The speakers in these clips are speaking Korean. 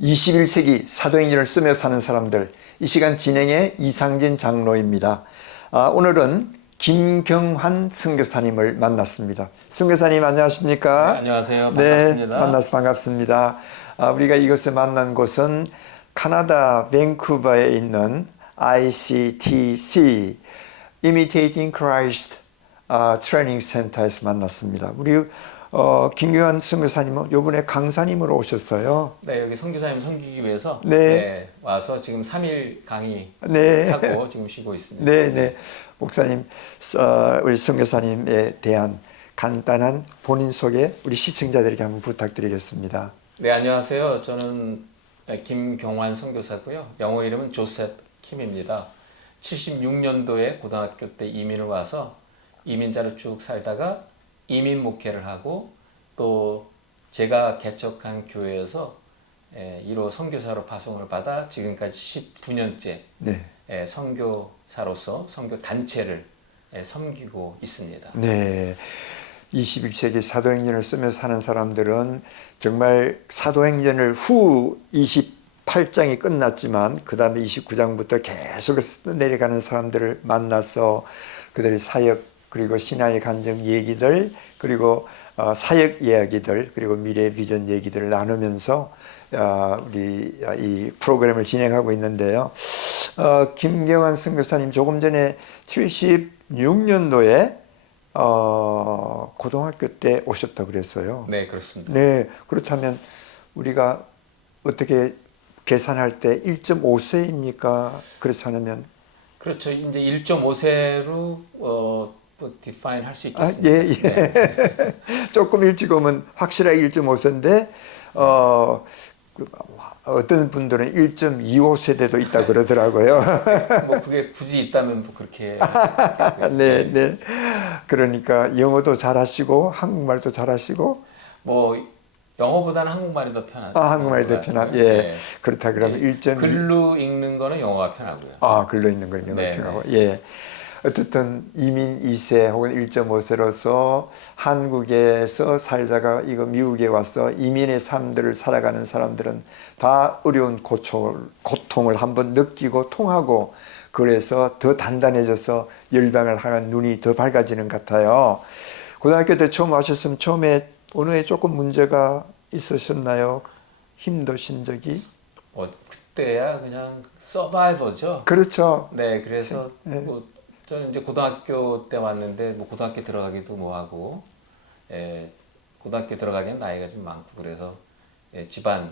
21세기 사도행전을 쓰며 사는 사람들, 이 시간 진행의 이상진 장로입니다. 오늘은 김경환 선교사님을 만났습니다. 선교사님 안녕하십니까? 네, 안녕하세요. 네, 반갑습니다. 만나서 반갑습니다. 우리가 이곳에 만난 곳은 캐나다 밴쿠버에 있는 ICTC, Imitating Christ 트레이닝 센터에서 만났습니다. 우리 김경환 선교사님은 이번에 강사님으로 오셨어요. 네, 여기 선교사님 섬기기 위해서 네. 와서 지금 3일 네. 강의하고 지금 쉬고 있습니다. 네, 네. 목사님, 우리 선교사님에 대한 간단한 본인 소개 우리 시청자들에게 한번 부탁드리겠습니다. 네, 안녕하세요. 저는 김경환 선교사고요. 영어 이름은 조셉 킴입니다. 76년도에 고등학교 때 이민을 와서 이민자로 쭉 살다가 이민 목회를 하고 또 제가 개척한 교회에서 1호 선교사로 파송을 받아 지금까지 19년째 네. 선교사로서 선교 단체를 섬기고 있습니다. 네. 21세기 사도행전을 쓰며 사는 사람들은 정말 사도행전을 후 28장이 끝났지만 그 다음에 29장부터 계속 내려가는 사람들을 만나서 그들의 사역 그리고 신앙의 간증 얘기들 그리고 사역 이야기들 그리고 미래 비전 얘기들을 나누면서 우리 이 프로그램을 진행하고 있는데요. 김경환 선교사님 조금 전에 76년도에 고등학교 때 오셨다고 그랬어요. 네, 그렇습니다. 네, 그렇다면 우리가 어떻게 계산할 때 1.5세입니까? 그렇지 않으면 그렇죠. 이제 1.5세로 또 디파인 할 수 있겠습니다. 예, 예. 네. 조금 일찍 오면 확실하게 1.5세인데 어떤 분들은 1.25세대도 있다 그러더라고요. 뭐 그게 굳이 있다면 뭐 그렇게 네, 네. 그러니까 영어도 잘하시고 한국말도 잘하시고 뭐 영어보다는 한국말이 더 편하죠. 한국말이 더 편하. 예. 네. 그렇다 그러면 1.2 글로 읽는 거는 영어가 편하고요. 글로 있는 건 영어 네, 편하고. 예. 어쨌든 이민 2세 혹은 1.5세로서 한국에서 살다가 이거 미국에 와서 이민의 삶들을 살아가는 사람들은 다 어려운 고통을 한번 느끼고 통하고 그래서 더 단단해져서 열방을 향한 눈이 더 밝아지는 것 같아요. 고등학교 때 처음 와셨으면 처음에 언어에 조금 문제가 있으셨나요? 힘드신 적이? 그때야 그냥 서바이버죠. 그렇죠. 네, 그래서 네. 뭐 저는 이제 고등학교 때 왔는데 뭐 고등학교 들어가기도 뭐 하고, 고등학교 들어가기엔 나이가 좀 많고 그래서 집안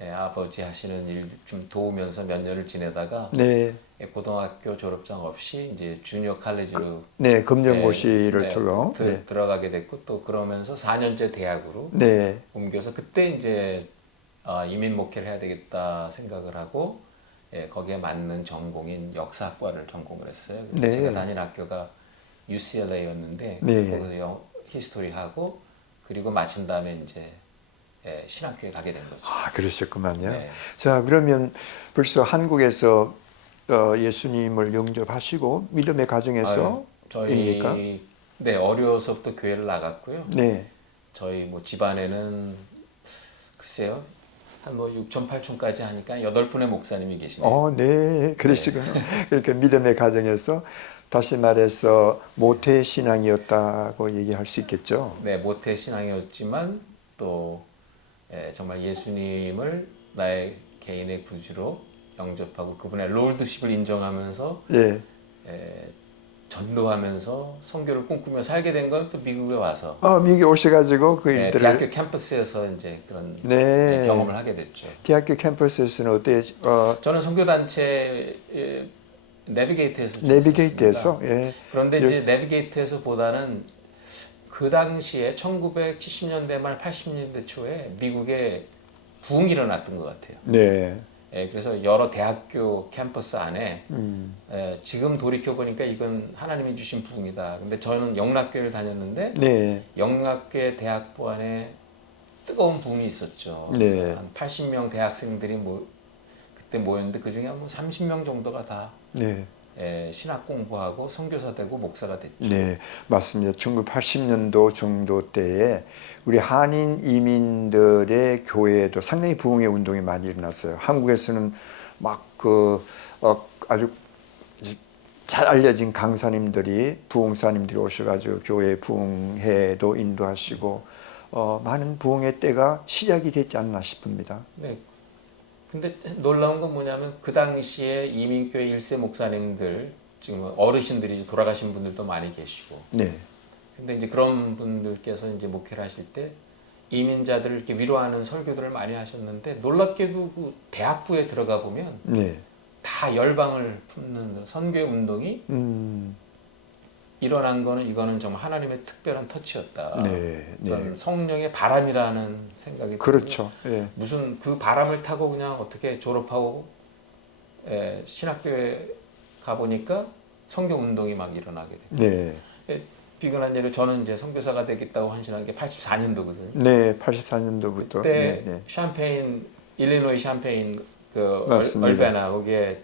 아버지 하시는 일 좀 도우면서 몇 년을 지내다가 네. 고등학교 졸업장 없이 이제 주니어 칼리지로 네, 검정고시를 들고 네. 들어가게 됐고 또 그러면서 4년제 대학으로 네. 옮겨서 그때 이제 이민 목회를 해야 되겠다 생각을 하고 거기에 맞는 전공인 역사학과를 전공을 했어요. 네. 제가 다닌 학교가 UCLA였는데 네. 거기서 히스토리하고 그리고 마친 다음에 이제 신학교에 가게 된 거죠. 그러셨구만요. 네. 자, 그러면 벌써 한국에서 예수님을 영접하시고 믿음의 가정에서 입니까? 저희 네, 어려서부터 교회를 나갔고요. 네. 저희 뭐 집안에는 글쎄요. 한 뭐 6천, 8천까지 하니까 8분의 목사님이 계시네요. 네, 그러시군요. 그러니까 믿음의 가정에서 다시 말해서 모태 신앙이었다고 얘기할 수 있겠죠. 네, 모태 신앙이었지만 또 정말 예수님을 나의 개인의 구주로 영접하고 그분의 롤드십을 인정하면서 예. 전도하면서 선교를 꿈꾸며 살게 된 건 또 미국에 와서 미국에 오셔가지고 그 일들을 대학교 캠퍼스에서 이제 그런 네. 경험을 하게 됐죠. 대학교 캠퍼스에서는 어때? 저는 선교단체 내비게이트에서 내비게이트에서 예. 그런데 이제 내비게이트에서보다는 그 당시에 1970년대 말 80년대 초에 미국에 부흥이 일어났던 것 같아요. 네. 그래서 여러 대학교 캠퍼스 안에 음. 지금 돌이켜 보니까 이건 하나님이 주신 부흥이다. 근데 저는 영락교회를 다녔는데 네. 영락교회 대학부 안에 뜨거운 부흥이 있었죠. 네. 한 80명 대학생들이 그때 모였는데 그 중에 한 30명 정도가 다 네. 신학 공부하고 선교사 되고 목사가 됐죠. 네, 맞습니다. 1980년도 정도 때에 우리 한인 이민들의 교회에도 상당히 부흥의 운동이 많이 일어났어요. 한국에서는 막 아주 잘 알려진 강사님들이 부흥사님들이 오셔가지고 교회 부흥회도 인도하시고 많은 부흥의 때가 시작이 됐지 않나 싶습니다. 네. 근데 놀라운 건 뭐냐면 그 당시에 이민교회 1세 목사님들 지금 어르신들이 돌아가신 분들도 많이 계시고. 네, 근데 이제 그런 분들께서 이제 목회를 하실 때 이민자들을 이렇게 위로하는 설교들을 많이 하셨는데 놀랍게도 그 대학부에 들어가 보면 네, 다 열방을 품는 선교 운동이 일어난 거는 이거는 정말 하나님의 특별한 터치였다. 네, 어떤 성령의 바람이라는 생각이 그렇죠. 예. 무슨 그 바람을 타고 그냥 어떻게 졸업하고 신학교에 가보니까 성경 운동이 막 일어나게 돼요. 네, 비근한 예로 저는 이제 선교사가 되겠다고 헌신한 게 84년도거든요. 네, 84년도부터. 그때 네, 네. 샴페인 일리노이 샴페인 그 맞습니다. 얼베나 거기에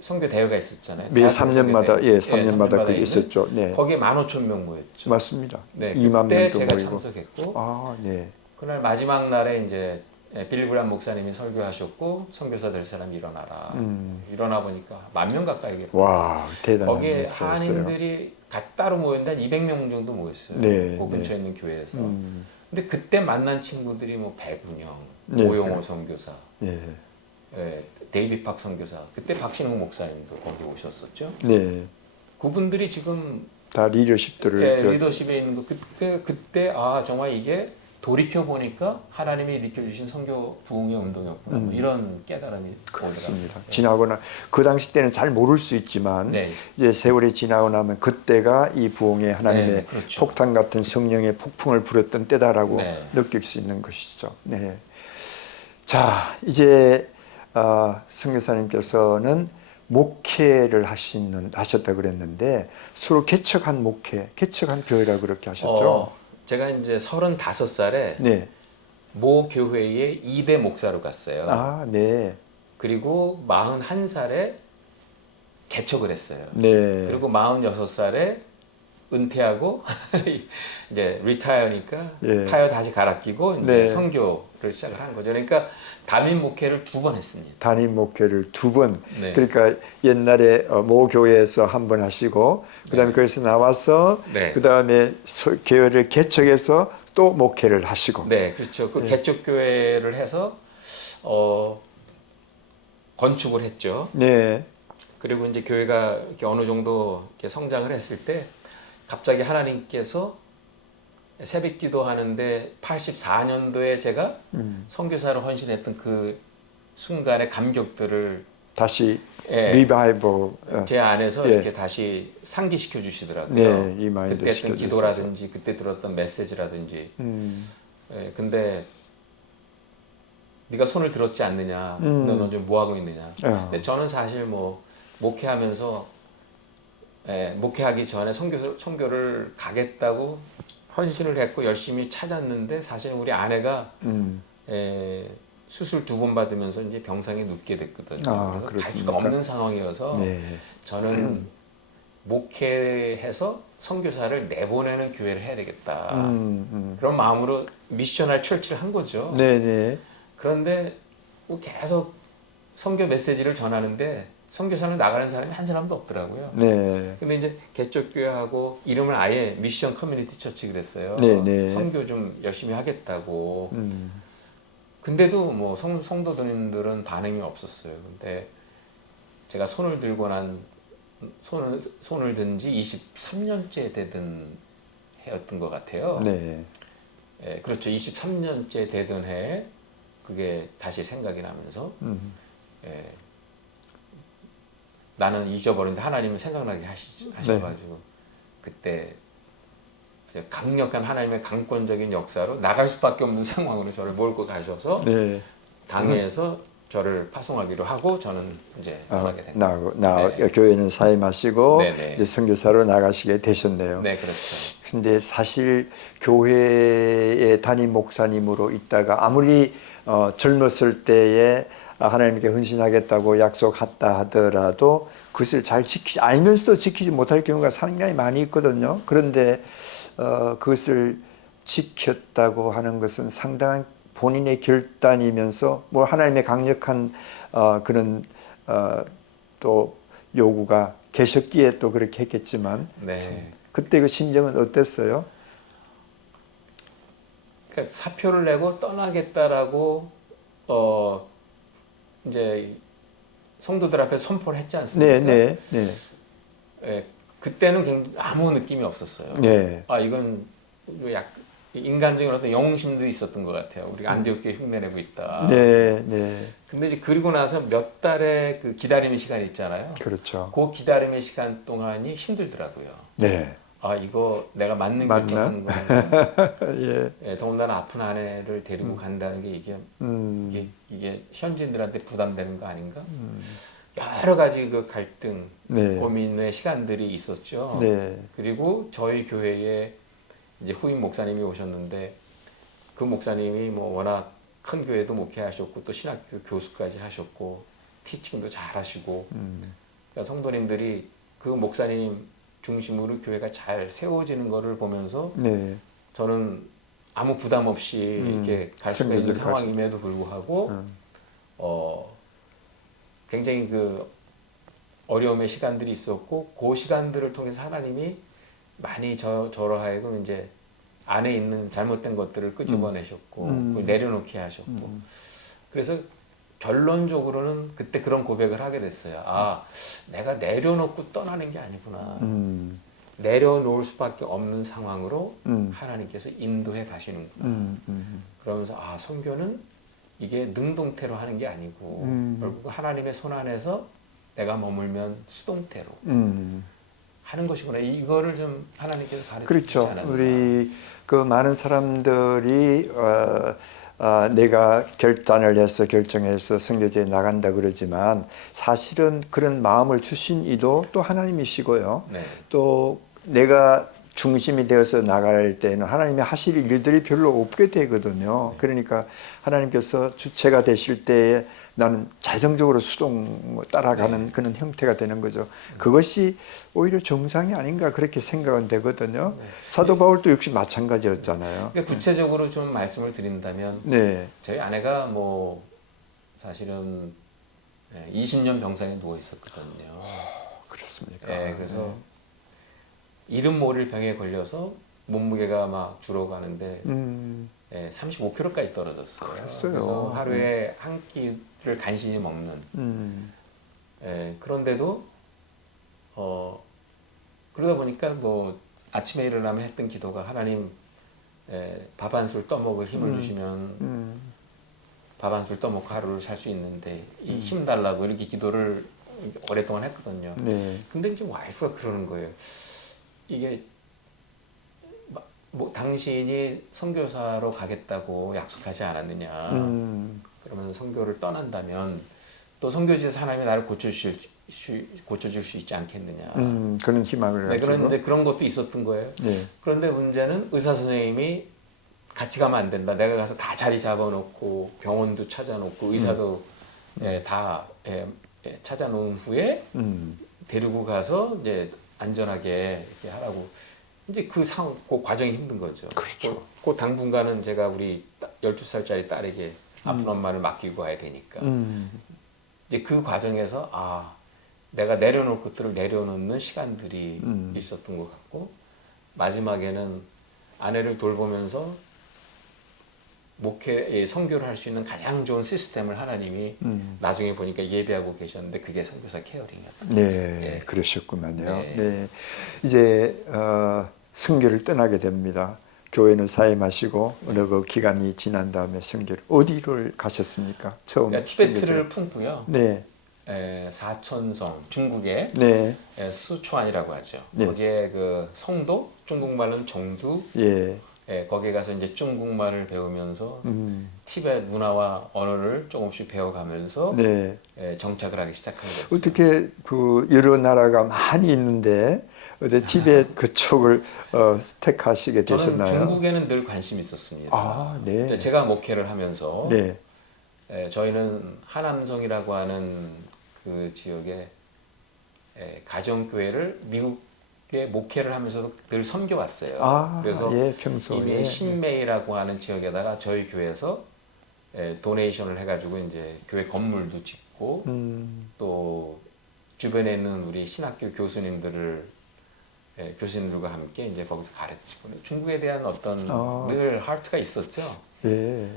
선교 대회가 있었잖아요. 매 3년마다 대회. 3년마다 그게 있는 있었죠. 네, 거기에 15,000명 모였죠. 맞습니다. 네, 2만 그때 명도 제가 모이고. 참석했고 아, 네, 그날 마지막 날에 이제 빌리브람 목사님이 설교하셨고 선교사 될 사람이 일어나라. 일어나 보니까 10,000명 가까이 계세요. 와, 대단한 거기에 역사였어요. 한인들이 각 따로 모였는데 한 200명 정도 모였어요. 네, 그 근처에 네. 있는 교회에서. 근데 그때 만난 친구들이 뭐 백운영, 네, 오용호 선교사, 네, 데이비 팍 선교사, 그때 박신웅 목사님도 거기 오셨었죠. 네, 그분들이 지금 다 리더십들을 리더십에 있는 거 그때 아 정말 이게 돌이켜 보니까 하나님이 일으켜 주신 선교 부흥의 운동이었구나. 뭐 이런 깨달음이 그렇습니다. 오더라고요. 지나거나 그 당시 때는 잘 모를 수 있지만 네. 이제 세월이 지나고 나면 그때가 이 부흥의 하나님의 네, 그렇죠. 폭탄 같은 성령의 폭풍을 불었던 때다라고 네. 느낄 수 있는 것이죠. 네. 자, 이제 선교사님께서는 목회를 하셨다 그랬는데 서로 개척한 교회라 그렇게 하셨죠. 제가 이제 35살에 네. 모 교회의 2대 목사로 갔어요. 아, 네. 그리고 41살에 개척을 했어요. 네. 그리고 46살에 은퇴하고 이제 리타이어니까 예. 타이어 다시 갈아 끼고 이제 네. 선교를 시작을 한 거죠. 그러니까 담임 목회를 2번 했습니다. 담임 목회를 2번. 네. 그러니까 옛날에 모 교회에서 한 번 하시고 그다음에 네. 거기서 나와서 네. 그다음에 교회를 개척해서 또 목회를 하시고. 네, 그렇죠. 그 개척 교회를 해서 건축을 했죠. 네. 그리고 이제 교회가 이렇게 어느 정도 이렇게 성장을 했을 때 갑자기 하나님께서 새벽 기도하는데 84년도에 제가 선교사로 헌신했던 그 순간의 감격들을 다시 예, 리바이벌. 제 안에서 예. 이렇게 다시 상기시켜 주시더라고요. 네, 리마인드 그때 했던 시켜주셔서. 기도라든지 그때 들었던 메시지라든지. 예, 근데 네가 손을 들었지 않느냐? 너 지금 뭐 하고 있느냐? 근데 저는 사실 뭐 목회하면서 목회하기 전에 선교를 가겠다고 헌신을 했고 열심히 찾았는데 사실 우리 아내가 수술 2번 받으면서 이제 병상에 눕게 됐거든요. 아, 그래서 갈 그렇습니까? 수가 없는 상황이어서 네. 저는 목회해서 선교사를 내보내는 교회를 해야 되겠다. 그런 마음으로 미셔널 철치를 한 거죠. 네, 네. 그런데 뭐 계속 선교 메시지를 전하는데 선교사는 나가는 사람이 한 사람도 없더라고요. 네. 근데 이제 개척교회하고 이름을 아예 미션 커뮤니티 처치 그랬어요. 네, 네. 선교 좀 열심히 하겠다고. 근데도 뭐 성도들은 반응이 없었어요. 근데 제가 손을 든 지 23년째 되던 해였던 것 같아요. 네. 예, 그렇죠. 23년째 되던 해에 그게 다시 생각이 나면서 예, 나는 잊어버렸는데 하나님은 생각나게 하셔가지고 그때 강력한 하나님의 강권적인 역사로 나갈 수밖에 없는 상황으로 저를 몰고 가셔서 네. 당회에서 저를 파송하기로 하고 저는 이제 나가게 된 거예요. 네. 교회는 사임하시고 네네. 이제 선교사로 나가시게 되셨네요. 네, 그렇죠. 근데 사실 교회의 담임 목사님으로 있다가 아무리 젊었을 때에 하나님께 헌신하겠다고 약속했다 하더라도 그것을 잘 알면서도 지키지 못할 경우가 상당히 많이 있거든요. 그런데 그것을 지켰다고 하는 것은 상당한 본인의 결단이면서 뭐 하나님의 강력한 그런 또 요구가 계셨기에 또 그렇게 했겠지만 네. 그때 그 심정은 어땠어요? 그러니까 사표를 내고 떠나겠다라고 이제 성도들 앞에 선포를 했지 않습니까? 네, 네, 네, 예, 그때는 아무 느낌이 없었어요. 네, 아 이건 인간적인 어떤 영웅심도 있었던 것 같아요. 우리가 안디옥 교회 흉내내고 있다. 네, 네, 근데 이제 그리고 나서 몇 달의 그 기다림의 시간이 있잖아요. 그렇죠. 그 기다림의 시간 동안이 힘들더라고요. 네, 아 이거 내가 맞는 맞나? 결정하는 건가? 예, 예, 더군다나 아픈 아내를 데리고 간다는 게 이게 현지인들한테 부담되는 거 아닌가? 여러 가지 그 갈등, 네, 고민의 시간들이 있었죠. 네, 그리고 저희 교회에 이제 후임 목사님이 오셨는데 그 목사님이 뭐 워낙 큰 교회도 목회하셨고 또 신학교 교수까지 하셨고 티칭도 잘하시고 그러니까 성도님들이 그 목사님 중심으로 교회가 잘 세워지는 것을 보면서 네, 저는 아무 부담 없이 이렇게 갈 수가 있는 상황임에도 불구하고 굉장히 그 어려움의 시간들이 있었고 그 시간들을 통해서 하나님이 많이 저로 하여금 이제 안에 있는 잘못된 것들을 끄집어내셨고 그걸 내려놓게 하셨고 그래서 결론적으로는 그때 그런 고백을 하게 됐어요. 아, 내가 내려놓고 떠나는 게 아니구나. 내려놓을 수밖에 없는 상황으로 하나님께서 인도해 가시는구나. 그러면서 아, 선교는 이게 능동태로 하는 게 아니고 결국 하나님의 손 안에서 내가 머물면 수동태로 하는 것이구나. 이거를 좀 하나님께서 가르쳐 주지 그렇죠. 않았나. 우리 그 많은 사람들이 내가 결단을 해서 결정해서 선교지에 나간다 그러지만 사실은 그런 마음을 주신 이도 또 하나님이시고요. 네. 또 내가 중심이 되어서 나갈 때는 하나님이 하실 일들이 별로 없게 되거든요. 그러니까 하나님께서 주체가 되실 때에 나는 자동적으로 수동 따라가는 그런 형태가 되는 거죠. 그것이 오히려 정상이 아닌가 그렇게 생각은 되거든요. 사도 바울도 역시 마찬가지였잖아요. 그러니까 구체적으로 좀 말씀을 드린다면 네. 저희 아내가 뭐 사실은 20년 병상에 누워 있었거든요. 그렇습니까? 네, 그래서 이름 모를 병에 걸려서 몸무게가 막 줄어가는데 35kg까지 떨어졌어요. 그랬어요. 그래서 하루에 한 끼를 간신히 먹는. 그런데도 그러다 보니까 뭐 아침에 일어나면 했던 기도가 하나님 밥 한 술 떠먹을 힘을 주시면 밥 한 술 떠먹고 하루를 살 수 있는데 이 힘 달라고 이렇게 기도를 오랫동안 했거든요. 네. 근데 이제 와이프가 그러는 거예요. 이게 뭐 당신이 선교사로 가겠다고 약속하지 않았느냐. 그러면 선교를 떠난다면 또 선교지에서 하나님이 나를 고쳐줄 수 있지 않겠느냐. 그런 희망을 네, 가지고. 그런데 그런 것도 있었던 거예요. 네. 그런데 문제는 의사 선생님이 같이 가면 안 된다. 내가 가서 다 자리 잡아놓고 병원도 찾아놓고 의사도 다 찾아놓은 후에 데리고 가서 이제 안전하게 이렇게 하라고. 이제 그 과정이 힘든 거죠. 그렇죠. 그 당분간은 제가 우리 12살짜리 딸에게 아픈 엄마를 맡기고 가야 되니까. 이제 그 과정에서 내가 내려놓을 것들을 내려놓는 시간들이 있었던 것 같고 마지막에는 아내를 돌보면서 선교를 할 수 있는 가장 좋은 시스템을 하나님이 나중에 보니까 예배하고 계셨는데 그게 선교사 케어링이었던 거죠. 네, 그러셨구만요. 네. 네. 이제 선교를 떠나게 됩니다. 교회는 사임하시고 어느 그 기간이 지난 다음에 선교를 어디를 가셨습니까? 처음 그러니까 티베트를 선교지로. 품고요. 네. 사천성 중국의 네. 스촨이라고 하죠. 네. 거기에 그 성도 중국말로는 정두. 예. 거기에 가서 이제 중국말을 배우면서 티베트 문화와 언어를 조금씩 배워가면서 네. 정착을 하기 시작한 거죠. 어떻게 그 여러 나라가 많이 있는데 어디 티베트 그쪽을 택하시게 저는 되셨나요? 중국에는 늘 관심이 있었습니다. 네. 제가 목회를 하면서 네. 저희는 하남성이라고 하는 그 지역의 가정교회를 미국에 목회를 하면서도 늘 섬겨왔어요. 아, 그래서 예, 평소에. 이미 신메이라고 하는 지역에다가 저희 교회에서 도네이션을 해가지고 이제 교회 건물도 짓고 또 주변에 있는 우리 신학교 교수님들과 함께 이제 거기서 가르치고 중국에 대한 어떤 늘 하트가 있었죠. 예.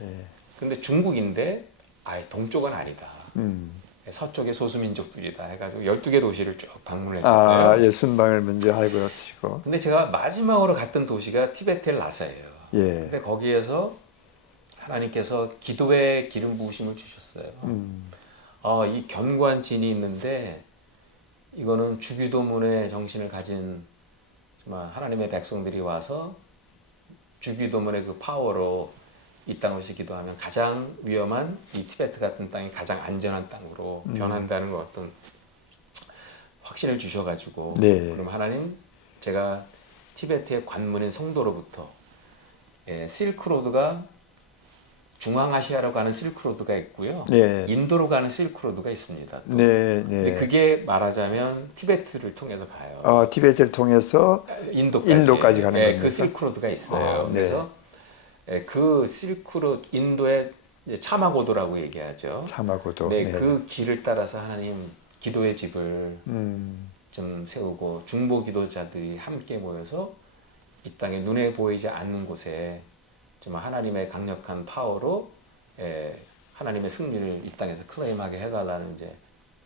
근데 중국인데 아예 동쪽은 아니다. 음. 서쪽의 소수민족들이다 해가지고 12개 도시를 쭉 방문했었어요. 아, 예, 순방을 먼저 하고 하시고. 근데 제가 마지막으로 갔던 도시가 티베트 라사예요. 예. 근데 거기에서 하나님께서 기도의 기름 부으심을 주셨어요. 이 견고한 진이 있는데 이거는 주기도문의 정신을 가진 정말 하나님의 백성들이 와서 주기도문의 그 파워로 이 땅에서 기도하면 가장 위험한 이 티베트 같은 땅이 가장 안전한 땅으로 변한다는 것 어떤 확신을 주셔가지고 네. 그럼 하나님 제가 티베트의 관문인 성도로부터 실크로드가 중앙아시아로 가는 실크로드가 있고요. 네. 인도로 가는 실크로드가 있습니다. 또. 네, 근데 네. 그게 말하자면 티베트를 통해서 가요. 티베트를 통해서 인도까지 가는 그 겁니까? 실크로드가 있어요. 네. 그래서 그 실크로드 인도의 이제 차마고도라고 얘기하죠. 참하고도. 네, 네. 그 길을 따라서 하나님 기도의 집을 좀 세우고 중보 기도자들이 함께 모여서 이 땅에 눈에 보이지 않는 곳에 정말 하나님의 강력한 파워로 하나님의 승리를 이 땅에서 클레임하게 해달라는 이제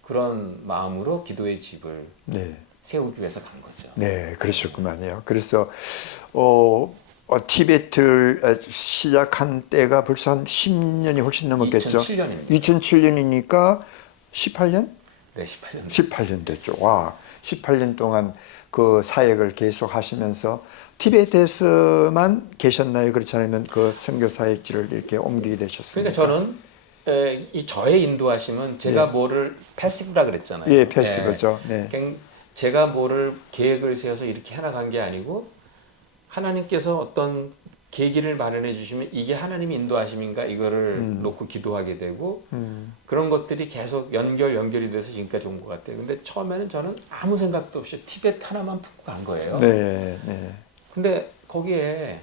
그런 마음으로 기도의 집을 네. 세우기 위해서 간 거죠. 네, 그러셨구만요. 그래서 티베트를 시작한 때가 벌써 한 10년이 훨씬 넘었겠죠. 2007년입니다. 2007년이니까 18년? 네, 18년. 18년 됐죠. 와, 18년 동안 그 사역을 계속 하시면서 티베트에서만 계셨나요? 그렇지 않으면 그 선교 사역지를 이렇게 옮기게 되셨습니까? 그러니까 저는 이 저의 인도하심은 제가 뭐를 패시브라 그랬잖아요. 예, 패시브죠. 네. 그러니까 제가 뭐를 계획을 세워서 이렇게 해나간 게 아니고 하나님께서 어떤 계기를 마련해 주시면 이게 하나님의 인도하심인가 이거를 놓고 기도하게 되고 그런 것들이 계속 연결이 돼서 지금까지 온 것 같아요. 근데 처음에는 저는 아무 생각도 없이 티베트 하나만 품고 간 거예요. 네, 네. 근데 거기에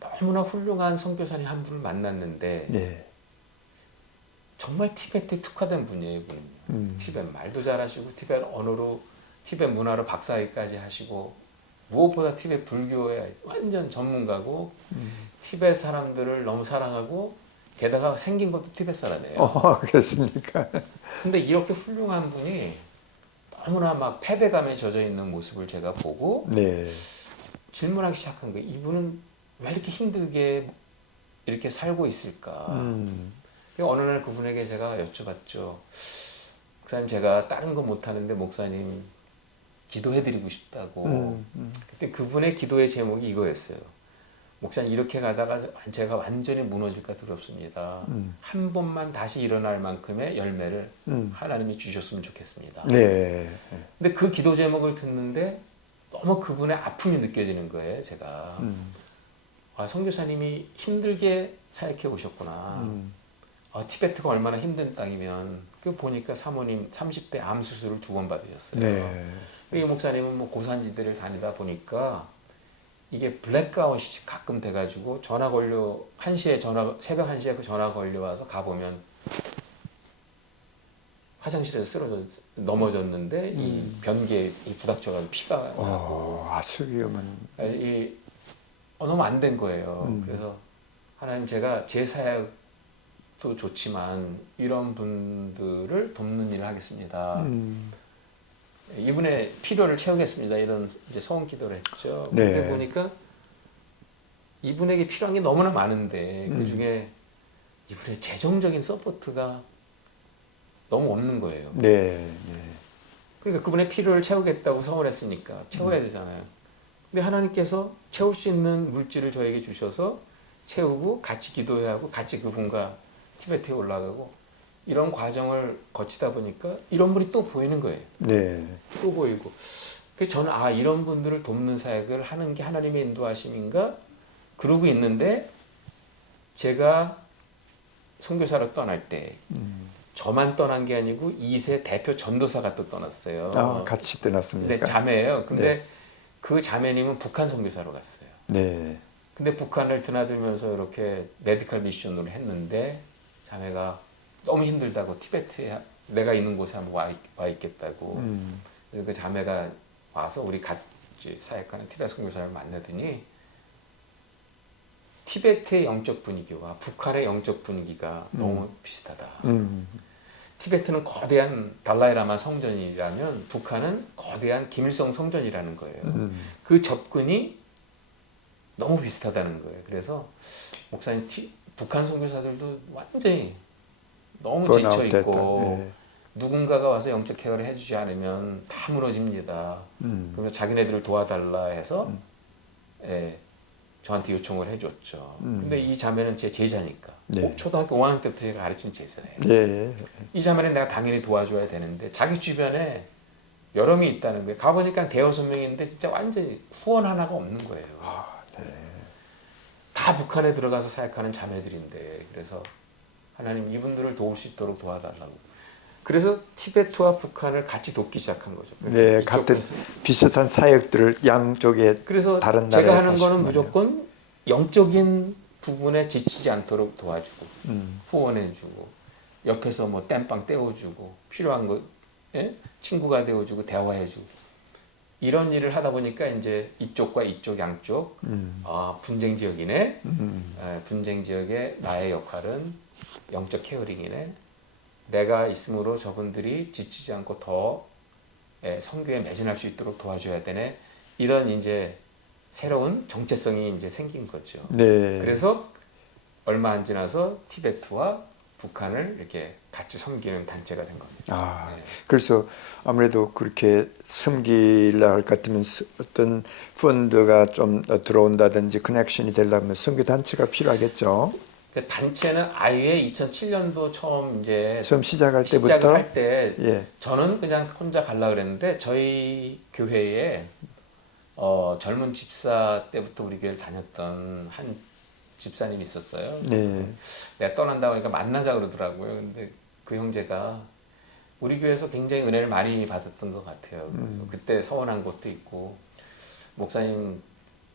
너무나 훌륭한 선교사님 한 분을 만났는데 네. 정말 티베트에 특화된 분이에요. 이분은요. 티베트 말도 잘하시고 티베트 언어로 티베트 문화로 박사학위까지 하시고 무엇보다 티베트 불교의 완전 전문가고 티베트 사람들을 너무 사랑하고 게다가 생긴 것도 티베트 사람이에요. 그렇습니까? 근데 이렇게 훌륭한 분이 너무나 막 패배감에 젖어 있는 모습을 제가 보고 네. 질문하기 시작한 거예요. 이분은 왜 이렇게 힘들게 이렇게 살고 있을까? 어느 날 그분에게 제가 여쭤봤죠. 목사님 제가 다른 거 못하는데 목사님 기도해드리고 싶다고. 그때 그분의 기도의 제목이 이거였어요. 목사님 이렇게 가다가 제가 완전히 무너질까 두렵습니다. 한 번만 다시 일어날 만큼의 열매를 하나님이 주셨으면 좋겠습니다. 네. 근데 그 기도 제목을 듣는데 너무 그분의 아픔이 느껴지는 거예요. 제가 선교사님이 힘들게 사역해 오셨구나. 티베트가 얼마나 힘든 땅이면 그 보니까 사모님 30대 암 수술을 2번 받으셨어요. 네. 이 목사님은 뭐 고산지대를 다니다 보니까 이게 블랙아웃이 가끔 돼가지고 전화 걸려 새벽 1시에 전화 걸려와서 가보면 화장실에서 넘어졌는데 이 변기에 부닥쳐가지고 피가 나고 아주 위험한. 너무 안 된 거예요. 그래서 하나님 제가 제 사역도 좋지만 이런 분들을 돕는 일을 하겠습니다. 이분의 필요를 채우겠습니다. 이런 이제 소원 기도를 했죠. 네. 근데 보니까 이분에게 필요한 게 너무나 많은데 그 중에 이분의 재정적인 서포트가 너무 없는 거예요. 네. 네. 그러니까 그분의 필요를 채우겠다고 서원했으니까 채워야 되잖아요. 근데 하나님께서 채울 수 있는 물질을 저에게 주셔서 채우고 같이 기도하고 같이 그분과 티베트에 올라가고 이런 과정을 거치다 보니까 이런 분이 또 보이는 거예요. 네. 또 보이고. 그래서 저는 이런 분들을 돕는 사역을 하는 게 하나님의 인도하심인가? 그러고 있는데 제가 선교사로 떠날 때 저만 떠난 게 아니고 2세 대표 전도사가 또 떠났어요. 아, 같이 떠났습니까? 근데 자매예요. 근데 네. 그 자매님은 북한 선교사로 갔어요. 네. 근데 북한을 드나들면서 이렇게 메디컬 미션으로 했는데 자매가 너무 힘들다고 티베트에 내가 있는 곳에 한번 와 있겠다고. 그래서 그 자매가 와서 우리 같이 사역하는 티베트 선교사를 만나더니 티베트의 영적 분위기와 북한의 영적 분위기가 너무 비슷하다. 티베트는 거대한 달라이라마 성전이라면 북한은 거대한 김일성 성전이라는 거예요. 그 접근이 너무 비슷하다는 거예요. 그래서 목사님 북한 선교사들도 완전히 너무 지쳐 있고 네. 누군가가 와서 영적 케어를 해주지 않으면 다 무너집니다. 그래서 자기네들을 도와달라 해서 저한테 요청을 해줬죠. 근데 이 자매는 제 제자니까. 네. 초등학교 5학년 때부터 제가 가르친 제자예요. 네. 이 자매는 내가 당연히 도와줘야 되는데 자기 주변에 여러 명이 있다는 거예요. 가보니까 대여섯 명인데 진짜 완전히 후원 하나가 없는 거예요. 아, 네. 다 북한에 들어가서 사역하는 자매들인데 그래서 하나님 이분들을 도울 수 있도록 도와달라고. 그래서 티베트와 북한을 같이 돕기 시작한 거죠. 네, 같은 비슷한 사역들을 양쪽에 그래서 다른 제가 나라에서 하는 거는 하시구만요. 무조건 영적인 부분에 지치지 않도록 도와주고 후원해주고 옆에서 뭐 땜빵 떼어주고 필요한 거 친구가 되어주고 대화해주고 이런 일을 하다 보니까 이제 이쪽과 이쪽 양쪽 분쟁 지역이네. 분쟁 지역의 나의 역할은 영적 케어링이네. 내가 있으므로 저분들이 지치지 않고 더 선교에 매진할 수 있도록 도와줘야 되네. 이런 이제 새로운 정체성이 이제 생긴 거죠. 네. 그래서 얼마 안 지나서 티베트와 북한을 이렇게 같이 섬기는 단체가 된 겁니다. 아, 네. 그래서 아무래도 그렇게 섬기려 할 것 같으면 어떤 펀드가 좀 들어온다든지 커넥션이 되려면 선교 단체가 필요하겠죠. 그 단체는 아예 2007년도 처음 이제 처음 시작할 때부터 시작을 할 때 예. 저는 그냥 혼자 가려고 그랬는데 저희 교회에 젊은 집사 때부터 우리 교회를 다녔던 한 집사님이 있었어요. 네. 내가 떠난다고 하니까 만나자 그러더라고요. 근데 그 형제가 우리 교회에서 굉장히 은혜를 많이 받았던 것 같아요. 그래서 그때 서원한 것도 있고 목사님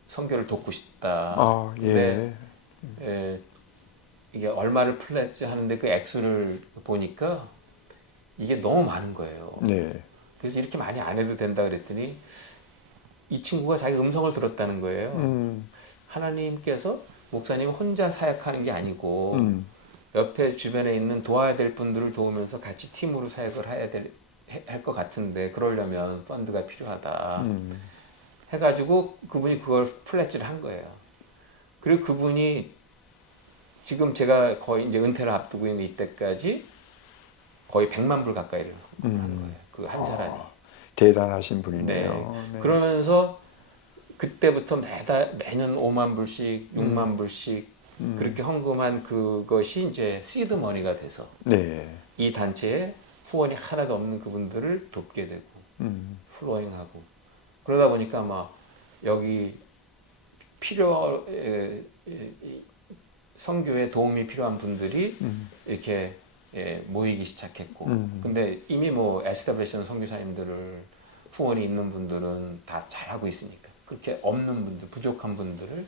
선교를 돕고 싶다. 아, 예. 근데 이게 얼마를 플랫지 하는데 그 액수를 보니까 이게 너무 많은 거예요. 네. 그래서 이렇게 많이 안 해도 된다 그랬더니 이 친구가 자기 음성을 들었다는 거예요. 하나님께서 목사님 혼자 사역하는 게 아니고 옆에 주변에 있는 도와야 될 분들을 도우면서 같이 팀으로 사역을 할 것 같은데 그러려면 펀드가 필요하다. 해가지고 그분이 그걸 플랫지를 한 거예요. 그리고 그분이 지금 제가 거의 이제 은퇴를 앞두고 있는 이때까지 거의 100만 불 가까이를 한 거예요. 그 한 사람이. 대단하신 분이네요. 네. 네. 그러면서 그때부터 매년 5만 불씩, 6만 불씩 그렇게 헌금한 그것이 이제 시드 머니가 돼서 네. 이 단체에 후원이 하나도 없는 그분들을 돕게 되고 플로잉하고 그러다 보니까 막 여기 선교에 도움이 필요한 분들이 이렇게 모이기 시작했고 근데 이미 뭐 에스타블리션 선교사님들을 후원이 있는 분들은 다 잘하고 있으니까 그렇게 없는 분들 부족한 분들을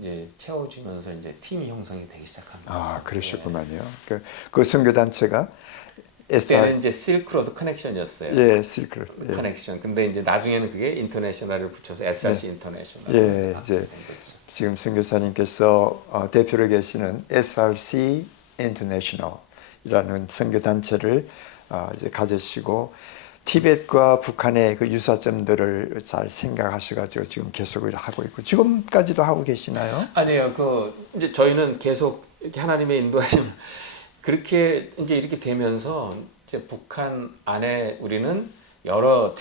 이제 채워주면서 이제 팀이 형성이 되기 시작합니다. 아, 그러셨구만요. 그 선교 단체가 그때는 이제 실크로드 커넥션이었어요. 예, 실크로드 커넥션. 근데 이제 나중에는 그게 인터내셔널을 붙여서 SRC 인터내셔널. 예, 이제 지금 선교사님께서 대표로 계시는 SRC 인터내셔널이라는 선교 단체를 이제 가지시고 티벳과 북한의 그 유사점들을 잘 생각하셔가지고 지금 계속 하고 있고 지금까지도 하고 계시나요? 아니에요. 그 이제 저희는 계속 이렇게 하나님의 인도하시면 그렇게 이제 이렇게 되면서 이제 북한 안에 우리는 여러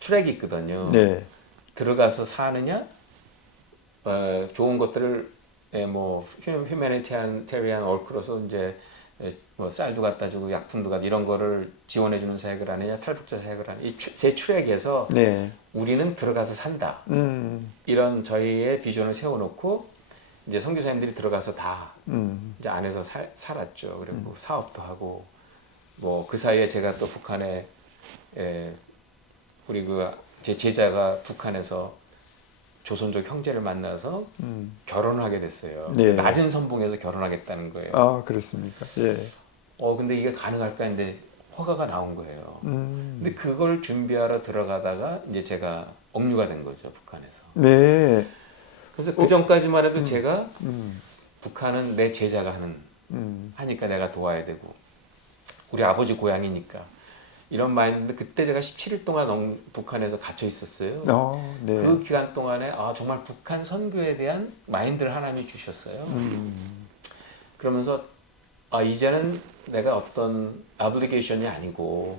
트랙이 있거든요. 네. 들어가서 사느냐, 좋은 것들을 뭐 휴메니테리안 월크로서 이제 뭐 쌀도 갖다 주고 약품도 갖다 이런 거를 지원해 주는 사역을 하느냐, 탈북자 사역을 하느냐 이 세 트랙에서 네. 우리는 들어가서 산다. 이런 저희의 비전을 세워놓고 이제 선교사님들이 들어가서 다 음. 이제 안에서 살았죠. 그리고 사업도 하고 뭐 그 사이에 제가 또 북한에 우리 그 제 제자가 북한에서 조선족 형제를 만나서 결혼을 하게 됐어요. 네. 낮은 선봉에서 결혼하겠다는 거예요. 아, 그렇습니까? 예. 근데 이게 가능할까 했는데 허가가 나온 거예요. 음. 근데 그걸 준비하러 들어가다가 이제 제가 억류가 된 거죠, 북한에서. 네. 그래서 그 전까지만 해도 제가 음. 북한은 내 제자가 하니까 내가 도와야 되고 우리 아버지 고향이니까 이런 마인드인데 그때 제가 17일 동안 북한에서 갇혀 있었어요. 네. 그 기간 동안에 정말 북한 선교에 대한 마인드를 하나님이 주셨어요. 그러면서 이제는 내가 어떤 아블리게이션이 아니고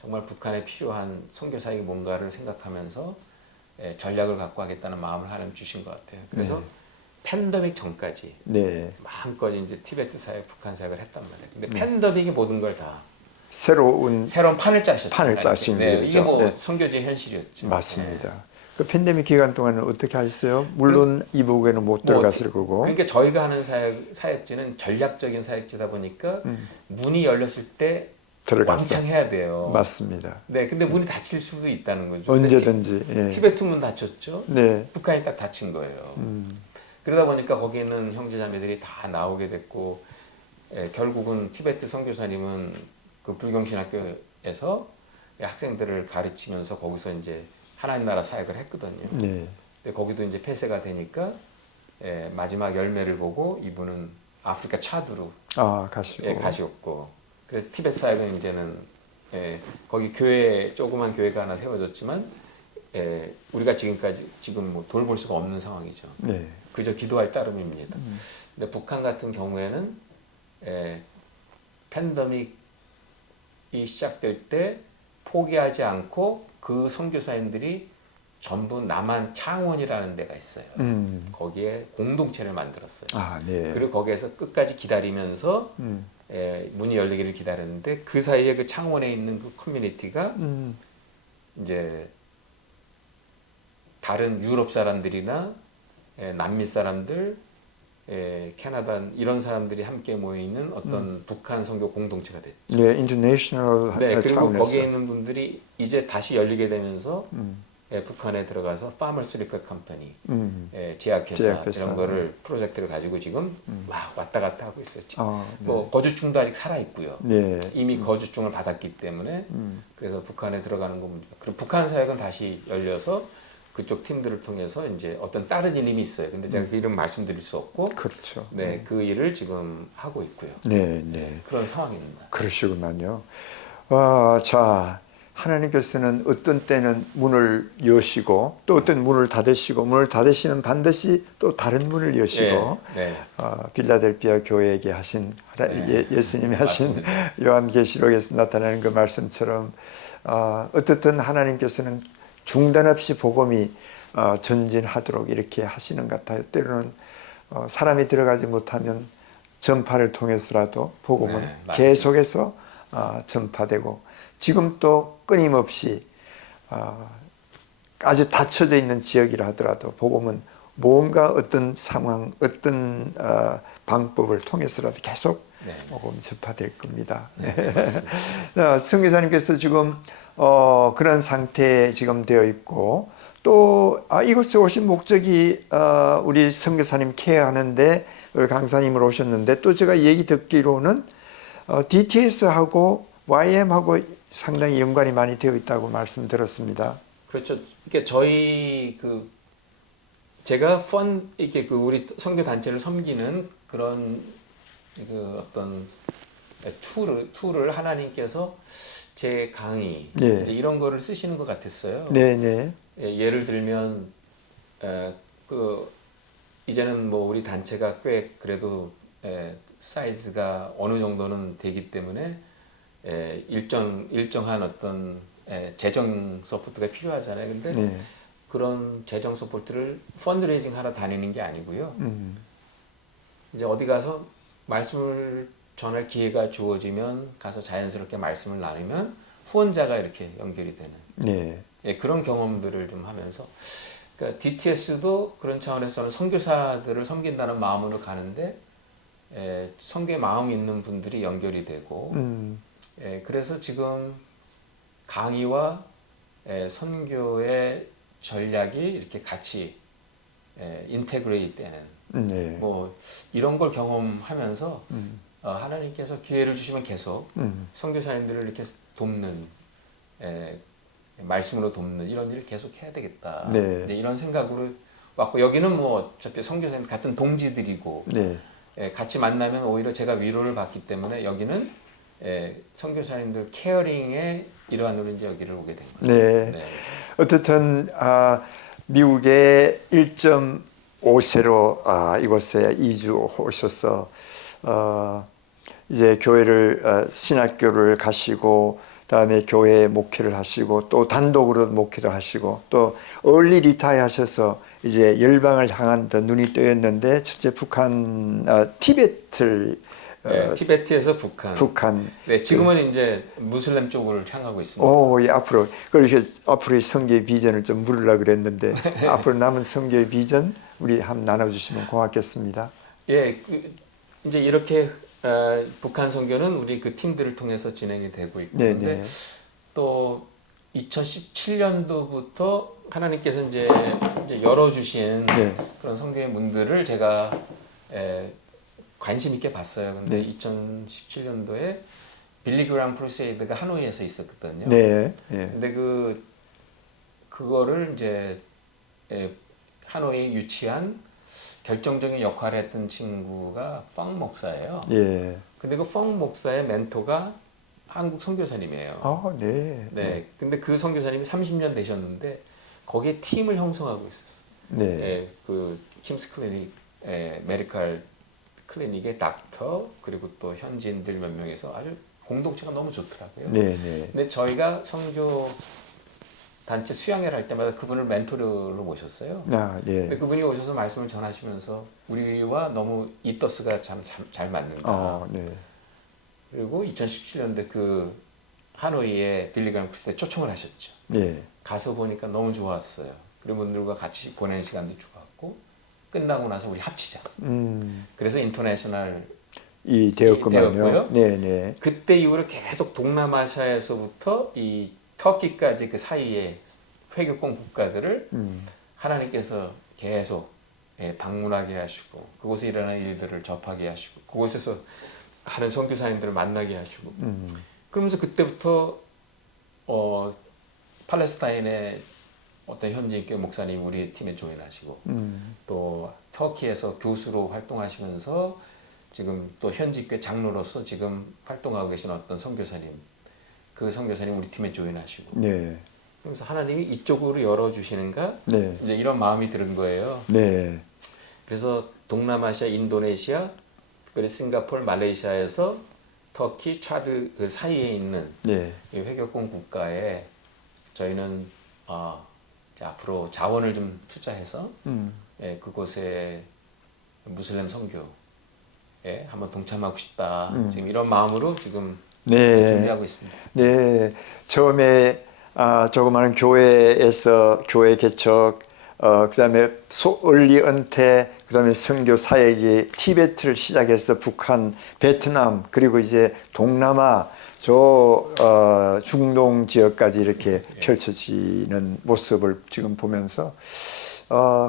정말 북한에 필요한 선교사에게 뭔가를 생각하면서 전략을 갖고 하겠다는 마음을 하나님 주신 것 같아요. 그래서 팬데믹 전까지 네. 마음껏 이제 티베트 사역, 북한 사역을 했단 말이에요. 근데 팬데믹이 모든 걸 다 새로운 판을 짜셨죠. 판을 짜신 네, 거죠. 이게 뭐 네. 선교지의 현실이었죠. 맞습니다. 그 팬데믹 기간 동안은 어떻게 하셨어요? 물론 이북에는 못 들어갔을 거고. 그러니까 저희가 하는 사역지는 전략적인 사역지다 보니까 문이 열렸을 때 들어갔어. 왕창 해야 돼요. 맞습니다. 네, 근데 문이 닫힐 수도 있다는 거죠. 언제든지. 예. 티베트 문 닫혔죠. 네. 북한이 딱 닫힌 거예요. 그러다 보니까 거기 있는 형제자매들이 다 나오게 됐고 결국은 티베트 선교사님은 그 불경신학교에서 학생들을 가르치면서 거기서 이제 하나님 나라 사역을 했거든요. 네. 근데 거기도 이제 폐쇄가 되니까 마지막 열매를 보고 이분은 아프리카 차드로 가시고. 가시었고 그래서 티베트 사역은 이제는 거기 조그만 교회가 하나 세워졌지만 우리가 지금 뭐 돌볼 수가 없는 상황이죠. 네. 그저 기도할 따름입니다. 근데 북한 같은 경우에는 팬데믹이 시작될 때 포기하지 않고 그 선교사님들이 전부 남한 창원이라는 데가 있어요. 거기에 공동체를 만들었어요. 네. 그리고 거기에서 끝까지 기다리면서 문이 열리기를 기다렸는데 그 사이에 그 창원에 있는 그 커뮤니티가 이제 다른 유럽 사람들이나 남미 사람들, 캐나다 이런 사람들이 함께 모여 있는 어떤 북한 선교 공동체가 됐죠. 네, 인터내셔널 네, 그리고 차원에서. 거기에 있는 분들이 이제 다시 열리게 되면서 북한에 들어가서 파머스 리커 컴퍼니, 제약회사 이런 거를 프로젝트를 가지고 지금 왔다 갔다 하고 있어요. 네. 뭐 거주증도 아직 살아 있고요. 네. 이미 거주증을 받았기 때문에 그래서 북한에 들어가는 거 문제. 그리고 북한 사역은 다시 열려서 그쪽 팀들을 통해서 이제 어떤 다른 이름이 있어요. 근데 제가 그 이름 말씀드릴 수 없고, 그렇죠. 네, 그 일을 지금 하고 있고요. 네, 네. 그런 상황입니다. 그러시구만요. 자, 하나님께서는 어떤 때는 문을 여시고 또 어떤 문을 닫으시고 문을 닫으시면 반드시 또 다른 문을 여시고 빌라델피아 교회에게 하신 예수님이 하신 맞습니다. 요한계시록에서 나타나는 그 말씀처럼 어떻든 하나님께서는 중단 없이 복음이 전진하도록 이렇게 하시는 것 같아요. 때로는 사람이 들어가지 못하면 전파를 통해서라도 복음은 계속해서 전파되고 지금 또 끊임없이 아주 닫혀져 있는 지역이라 하더라도 복음은 뭔가 어떤 상황, 어떤 방법을 통해서라도 계속 복음 전파될 겁니다. 선교사님께서 지금 그런 상태에 지금 되어 있고 또 이곳에 오신 목적이 우리 선교사님 케어하는데 강사님으로 오셨는데 또 제가 얘기 듣기로는 DTS하고 YM하고 상당히 연관이 많이 되어 있다고 말씀드렸습니다. 그렇죠. 그러니까 저희 제가 이렇게 우리 선교 단체를 섬기는 그런 어떤 툴을 하나님께서 제 강의 이제 이런 거를 쓰시는 것 같았어요. 네네. 예를 들면 이제는 뭐 우리 단체가 꽤 그래도 사이즈가 어느 정도는 되기 때문에 일정한 어떤 재정 서포트가 필요하잖아요. 근데 그런 재정 서포트를 펀드레이징 하러 다니는 게 아니고요. 이제 어디 가서 말씀을 전할 기회가 주어지면 가서 자연스럽게 말씀을 나누면 후원자가 이렇게 연결이 되는 그런 경험들을 좀 하면서 그러니까 DTS도 그런 차원에서 저는 선교사들을 섬긴다는 마음으로 가는데 선교의 마음이 있는 분들이 연결이 되고 그래서 지금 강의와 선교의 전략이 이렇게 같이 인테그레이트 되는 네. 뭐 이런 걸 경험하면서 하나님께서 기회를 주시면 계속 선교사님들을 이렇게 돕는 말씀으로 돕는 이런 일을 계속 해야 되겠다. 네. 이제 이런 생각으로 왔고 여기는 뭐 어차피 선교사님 같은 동지들이고 네. 같이 만나면 오히려 제가 위로를 받기 때문에 여기는 선교사님들 케어링의 일환으로 이제 여기를 오게 된 거죠. 네. 네. 어떻든 미국의 1.5세로 이곳에 이주하셔서 이제 교회를 신학교를 가시고 그다음에 교회 목회를 하시고 또 단독으로 목회도 하시고 또 얼리 리타이 하셔서 이제 열방을 향한 더 눈이 뜨였는데 첫째 북한 티베트를 티베트에서 북한. 북한 네, 지금은 이제 무슬림 쪽을 향하고 있습니다. 오, 예, 앞으로 그래서 앞으로의 선교의 비전을 좀 물으려고 그랬는데 앞으로 남은 선교의 비전 우리 한번 나눠주시면 고맙겠습니다. 예, 이제 이렇게 북한 선교는 우리 그 팀들을 통해서 진행이 되고 있고 네, 그런데 네. 또 2017년도부터 하나님께서 이제 열어주신 네. 그런 선교의 문들을 제가 관심 있게 봤어요. 근데 네. 2017년도에 빌리그람 프루세이드가 하노이에서 있었거든요. 네. 예. 근데 그거를 이제 하노이에 유치한 결정적인 역할을 했던 친구가 펑 목사예요. 예. 근데 그 펑 목사의 멘토가 한국 선교사님이에요. 네. 네. 근데 그 선교사님이 30년 되셨는데 거기에 팀을 형성하고 있었어요. 네. 그 킴스 클리닉 메디컬 클리닉의 닥터 그리고 또 현지인들 몇 명에서 아주 공동체가 너무 좋더라고요. 네. 네. 근데 저희가 선교 단체 수양회를 할 때마다 그분을 멘토로 모셨어요. 근데 예. 그분이 오셔서 말씀을 전하시면서 우리와 너무 이더스가 참 잘 맞는다. 네. 그리고 2017년대 그 하노이에 빌리그람 크루세이드에 초청을 하셨죠. 네. 가서 보니까 너무 좋았어요. 그런 분들과 같이 보내는 시간도 좋았고 끝나고 나서 우리 합치자. 그래서 인터내셔널 이 되었구만요. 되었고요. 네. 네. 그때 이후로 계속 동남아시아에서부터 이 터키까지 그 사이에 회교권 국가들을 하나님께서 계속 방문하게 하시고 그곳에 일어나는 일들을 접하게 하시고 그곳에서 하는 선교사님들을 만나게 하시고 그러면서 그때부터 팔레스타인의 어떤 현지 교회 목사님 우리 팀에 조인하시고 또 터키에서 교수로 활동하시면서 지금 또 현지 교회 장로로서 지금 활동하고 계신 어떤 선교사님 그 선교사님 우리 팀에 조인하시고 네. 그래서 하나님이 이쪽으로 열어주시는가 네. 이제 이런 마음이 드는 거예요. 네. 그래서 동남아시아, 인도네시아, 그리고 싱가포르, 말레이시아에서 터키, 차드 그 사이에 있는 네. 이 회교권 국가에 저희는 앞으로 자원을 좀 투자해서 그곳에 무슬림 선교에 한번 동참하고 싶다. 지금 이런 마음으로 지금 네. 준비하고 있습니다. 네. 처음에 조그마한 교회에서 교회 개척, 그다음에 얼리 은퇴, 그다음에 선교 사역이 티베트를 시작해서 북한, 베트남 그리고 이제 동남아 중동 지역까지 이렇게 펼쳐지는 모습을 지금 보면서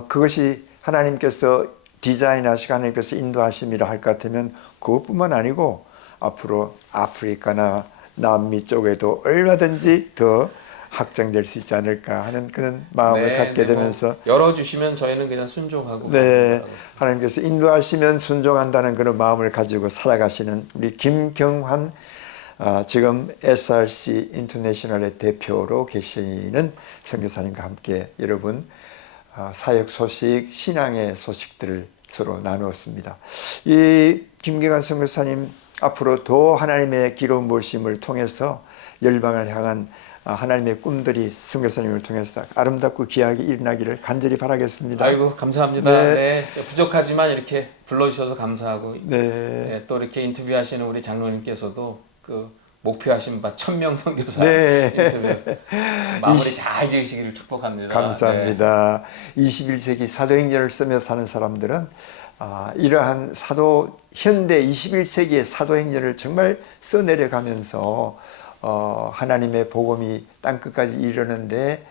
그것이 하나님께서 디자인하시고 하나님께서 인도하심이라 할 것 같으면 그것뿐만 아니고 앞으로 아프리카나 남미 쪽에도 얼마든지 더 확장될 수 있지 않을까 하는 그런 마음을 갖게 되면서 열어주시면 저희는 그냥 순종하고 네, 하나님께서 인도하시면 순종한다는 그런 마음을 가지고 살아가시는 우리 김경환 지금 SRC 인터내셔널의 대표로 계시는 선교사님과 함께 여러분 사역 소식, 신앙의 소식들을 서로 나누었습니다. 이 김경환 선교사님 앞으로 더 하나님의 기름 부으심을 통해서 열방을 향한 하나님의 꿈들이 선교사님을 통해서 아름답고 귀하게 일어나기를 간절히 바라겠습니다. 아이고 감사합니다. 네. 부족하지만 이렇게 불러주셔서 감사하고 네. 또 이렇게 인터뷰하시는 우리 장로님께서도 그 목표하신 바 1000명 선교사 네. 인터뷰 마무리 잘 지으시기를 축복합니다. 감사합니다. 21세기 사도행전을 쓰며 사는 사람들은 이러한 현대 21세기의 사도행전을 정말 써내려가면서 하나님의 복음이 땅끝까지 이르는데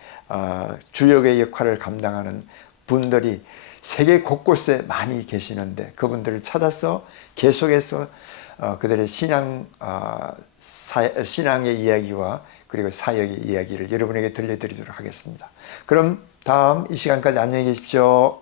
주역의 역할을 감당하는 분들이 세계 곳곳에 많이 계시는데 그분들을 찾아서 계속해서 그들의 신앙의 이야기와 그리고 사역의 이야기를 여러분에게 들려드리도록 하겠습니다. 그럼 다음 이 시간까지 안녕히 계십시오.